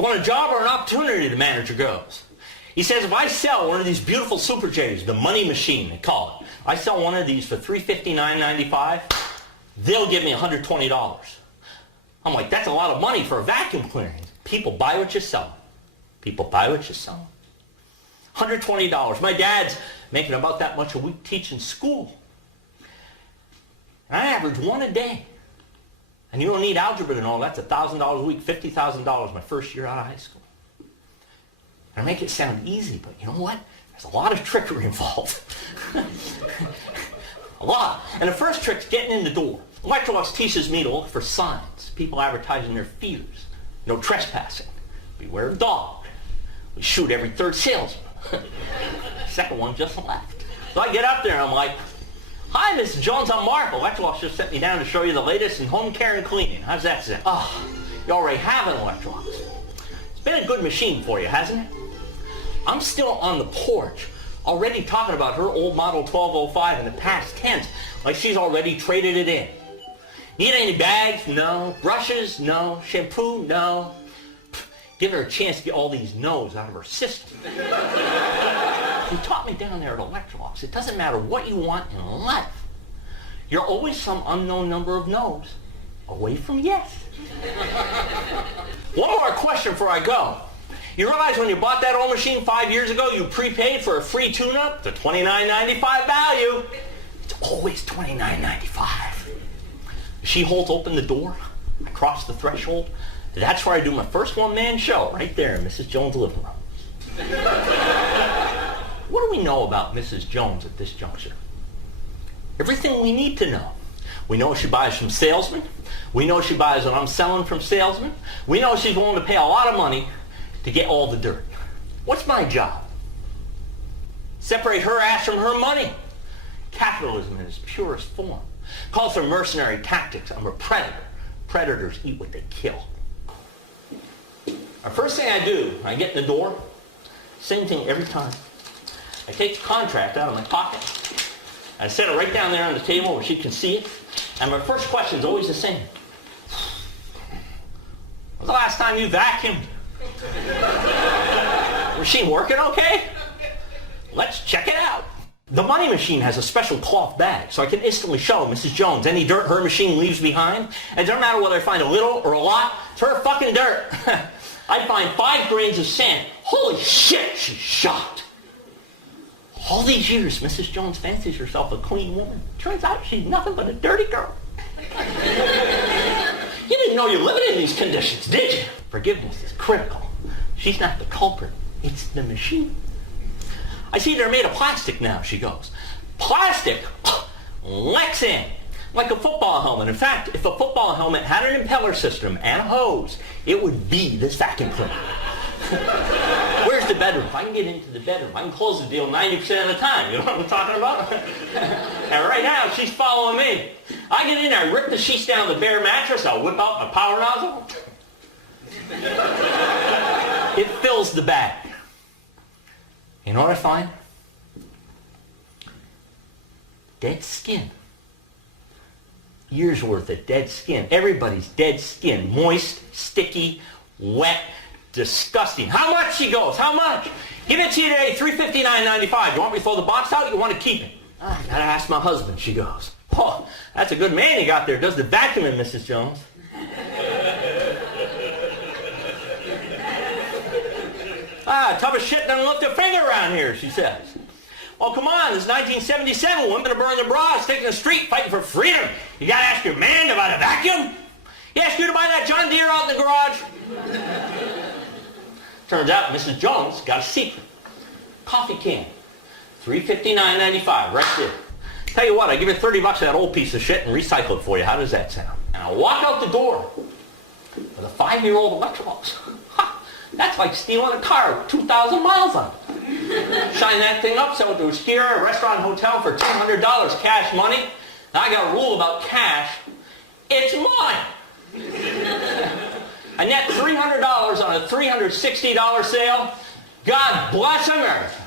You want a job or an opportunity, the manager goes. He says, if I sell one of these beautiful Super J's, the money machine, they call it, I sell one of these for $359.95, they'll give me $120. I'm like, that's a lot of money for a vacuum cleaner. People buy what you sell. People buy what you sell. $120. My dad's making about that much a week teaching school. And I average one a day. And you don't need algebra to know that's $1,000 a week, $50,000 my first year out of high school. I make it sound easy, but you know what? There's a lot of trickery involved. A lot. And the first trick's getting in the door. Electrolux teaches me to look for signs. People advertising their fears. No trespassing. Beware of dog. We shoot every third salesman. Second one just left. So I get up there and I'm like, hi, Mrs. Jones, I'm Mark. Electrolux just sent me down to show you the latest in home care and cleaning. How's that sound? Oh, you already have an Electrolux. It's been a good machine for you, hasn't it? I'm still on the porch, already talking about her old model 1205 in the past tense, like she's already traded it in. Need any bags? No. Brushes? No. Shampoo? No. Give her a chance to get all these no's out of her system. You taught me down there at Electrolux, it doesn't matter what you want in life. You're always some unknown number of no's away from yes. One more question before I go. You realize when you bought that old machine 5 years ago, you prepaid for a free tune-up, the $29.95 value. It's always $29.95. She holds open the door. I cross the threshold. That's where I do my first one-man show, right there in Mrs. Jones' living room. What do we know about Mrs. Jones at this juncture? Everything we need to know. We know she buys from salesmen. We know she buys what I'm selling from salesmen. We know she's willing to pay a lot of money to get all the dirt. What's my job? Separate her ass from her money. Capitalism in its purest form. Calls for mercenary tactics. I'm a predator. Predators eat what they kill. The first thing I do, I get in the door, same thing every time. I take the contract out of my pocket, I set it right down there on the table where she can see it, and my first question is always the same. When's the last time you vacuumed? Machine working okay? Let's check it out. The money machine has a special cloth bag, so I can instantly show Mrs. Jones any dirt her machine leaves behind. And it doesn't matter whether I find a little or a lot, it's her fucking dirt. I find 5 grains of sand. Holy shit, she's shocked. All these years, Mrs. Jones fancies herself a clean woman. Turns out she's nothing but a dirty girl. You didn't know you're living in these conditions, did you? Forgiveness is critical. She's not the culprit. It's the machine. I see they're made of plastic now, she goes. Plastic? Lexan. Like a football helmet. In fact, if a football helmet had an impeller system and a hose, it would be this vacuum cleaner. Where's the bedroom? If I can get into the bedroom, I can close the deal 90% of the time. You know what I'm talking about? And right now, she's following me. I get in there, I rip the sheets down the bare mattress, I'll whip out my power nozzle. It fills the bag. You know what I find? Dead skin. Years worth of dead skin. Everybody's dead skin. Moist, sticky, wet, disgusting. How much, she goes? How much? Give it to you today, $359.95. You want me to throw the box out? You want to keep it? I gotta ask my husband, she goes. Oh, that's a good man you got there. Does the vacuuming, Mrs. Jones. Tough as shit doesn't lift a finger around here, she says. Well, come on, this is 1977. Women are burning their bras, taking the street, fighting for freedom. You gotta ask your man to buy a vacuum? He asked you to buy that John Deere out in the garage? Turns out Mrs. Jones got a secret. Coffee can. $359.95, right there. Tell you what, I give you $30 for that old piece of shit and recycle it for you. How does that sound? And I walk out the door with a 5-year-old Electrolux. That's like stealing a car with 2,000 miles on it. Shine that thing up, sell it to a skier, a restaurant, hotel for $200 cash money. Now I got a rule about cash. It's mine. I net $300 on a $360 sale. God bless America.